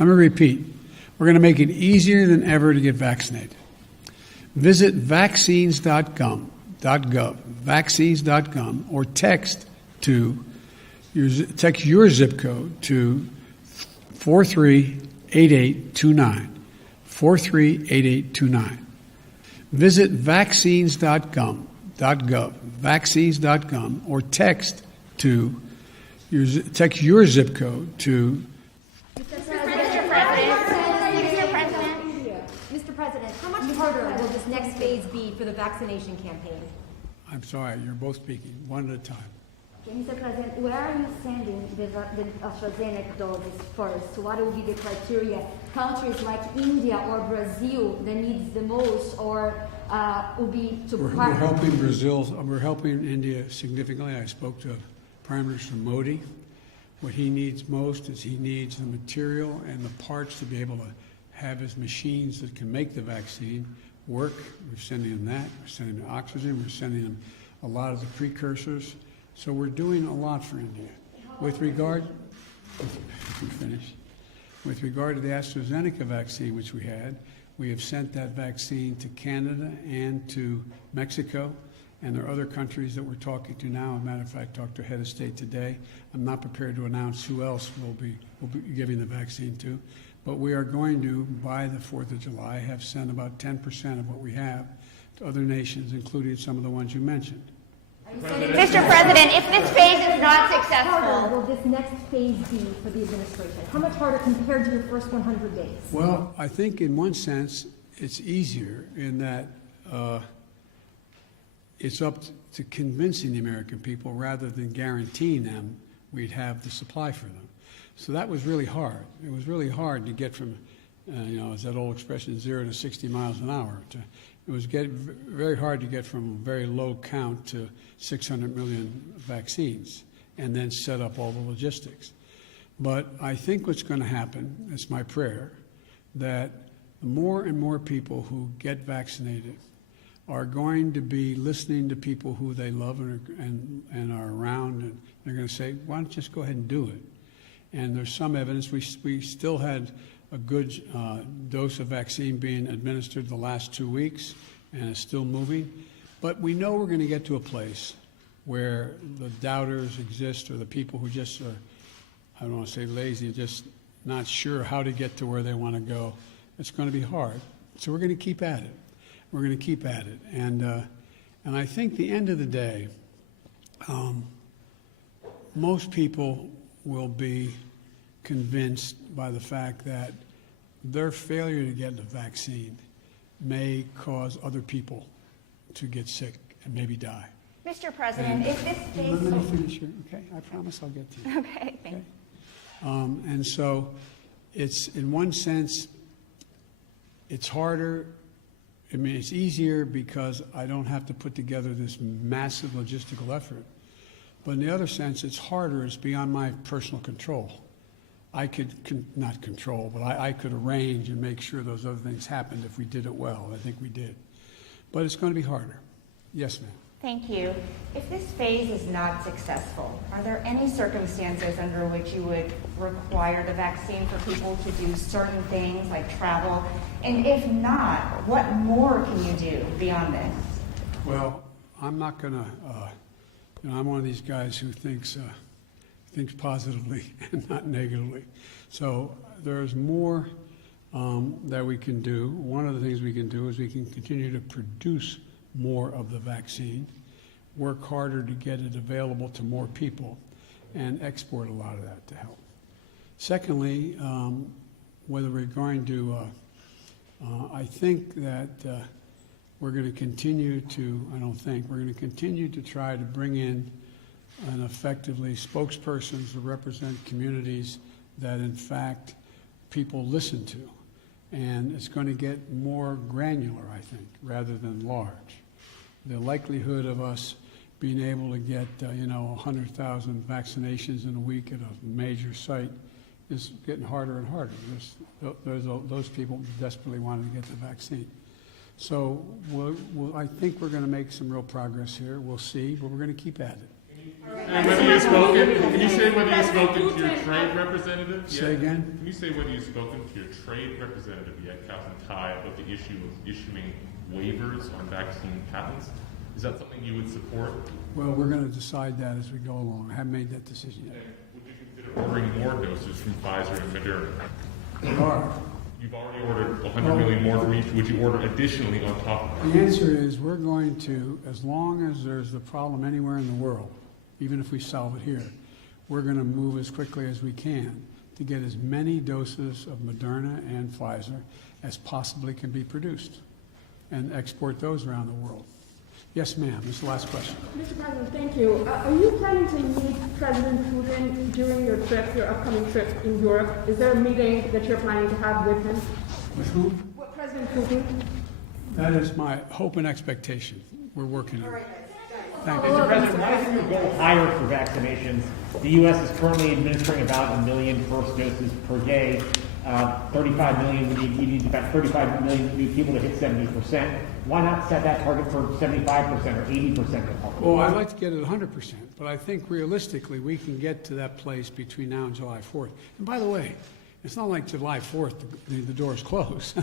Let me repeat. We're going to make it easier than ever to get vaccinated. Visit vaccines.gov, or text your zip code to 438829. 438829. Visit vaccines.gov, or text your zip code to. Mr. President, how much harder will this next phase be for the vaccination campaign? I'm sorry, you're both speaking, one at a time. Okay, Mr. President, where are you sending the AstraZeneca doses first? What will be the criteria? Countries like India or Brazil that needs the most, or will be to We're helping Brazil. We're helping India significantly. I spoke to Prime Minister Modi. What he needs most is he needs the material and the parts to be able to have his machines that can make the vaccine work. We're sending them that. We're sending them oxygen. We're sending them a lot of the precursors. So we're doing a lot for India. With regard to the AstraZeneca vaccine, which we have sent that vaccine to Canada and to Mexico, and there are other countries that we're talking to now. As a matter of fact, I talked to a head of state today. I'm not prepared to announce who else we'll be giving the vaccine to, but we are going to, by the 4th of July, have sent about 10% of what we have to other nations, including some of the ones you mentioned. Mr. President, if this phase is not successful, How much harder will this next phase be for the administration? How much harder compared to your first 100 days? Well, I think in one sense it's easier in that it's up to convincing the American people rather than guaranteeing them we'd have the supply for them. So that was really hard. It was really hard to get from, as that old expression, 0 to 60 miles an hour. It was very hard to get from a very low count to 600 million vaccines and then set up all the logistics. But I think what's going to happen, it's my prayer, that more and more people who get vaccinated are going to be listening to people who they love and are around, and they're going to say, why don't you just go ahead and do it? And there's some evidence. We still had a good dose of vaccine being administered the last 2 weeks, and it's still moving. But we know we're going to get to a place where the doubters exist, or the people who just are, I don't want to say lazy, just not sure how to get to where they want to go. It's going to be hard. So we're going to keep at it. We're going to keep at it. And I think the end of the day, most people will be convinced by the fact that their failure to get the vaccine may cause other people to get sick and maybe die. Mr. President, if this phase... Let me finish here, okay? I promise I'll get to you. Okay, thank you. And so it's, in one sense, it's harder. I mean, it's easier because I don't have to put together this massive logistical effort. But in the other sense, it's harder. It's beyond my personal control. I could not control, but I could arrange and make sure those other things happened if we did it well. I think we did. But it's going to be harder. Yes, ma'am. Thank you. If this phase is not successful, are there any circumstances under which you would require the vaccine for people to do certain things like travel? And if not, what more can you do beyond this? Well, I'm not going to, I'm one of these guys who thinks positively and not negatively. So there's more that we can do. One of the things we can do is we can continue to produce more of the vaccine, work harder to get it available to more people, and export a lot of that to help. Secondly, whether we're going to, I think that we're going to continue to, we're going to continue to try to bring in and effectively spokespersons to represent communities that in fact people listen to. And it's going to get more granular, I think, rather than large. The likelihood of us being able to get, 100,000 vaccinations in a week at a major site is getting harder and harder. There's those people desperately wanting to get the vaccine. So I think we're going to make some real progress here. We'll see, but we're going to keep at it. And whether you've spoken, can you say whether you've spoken to your trade representative yet? Say again? Can you say whether you've spoken to your trade representative yet, Captain Tai, about the issue of issuing waivers on vaccine patents? Is that something you would support? Well, we're going to decide that as we go along. I haven't made that decision yet. And would you consider ordering more doses from Pfizer and Moderna? We are. You've already ordered 100 million more from each. Would you order additionally on top of that? The answer is we're going to, as long as there's the problem anywhere in the world, even if we solve it here, we're going to move as quickly as we can to get as many doses of Moderna and Pfizer as possibly can be produced and export those around the world. Yes, ma'am. This is the last question. Mr. President, thank you. Are you planning to meet President Putin during your trip, your upcoming trip in Europe? Is there a meeting that you're planning to have with him? With whom? With President Putin? That is my hope and expectation. We're working on it. Thank you. Mr. President, why isn't your goal higher for vaccinations? The U.S. is currently administering about 1 million first doses per day. 35 million, we need about 35 million new people to hit 70%. Why not set that target for 75% or 80% of the population? Well, I'd like to get it 100%, but I think realistically we can get to that place between now and July 4th. And by the way, it's not like July 4th, the doors close.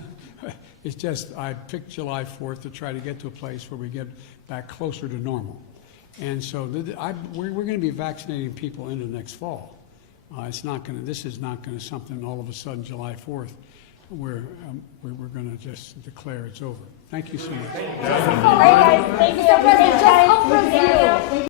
It's just I picked July 4th to try to get to a place where we get back closer to normal. And so we're going to be vaccinating people into next fall. This is not going to something all of a sudden July 4th we're going to just declare it's over. Thank you so much. All right, guys. Thank you. Mr. President, just on Brazil.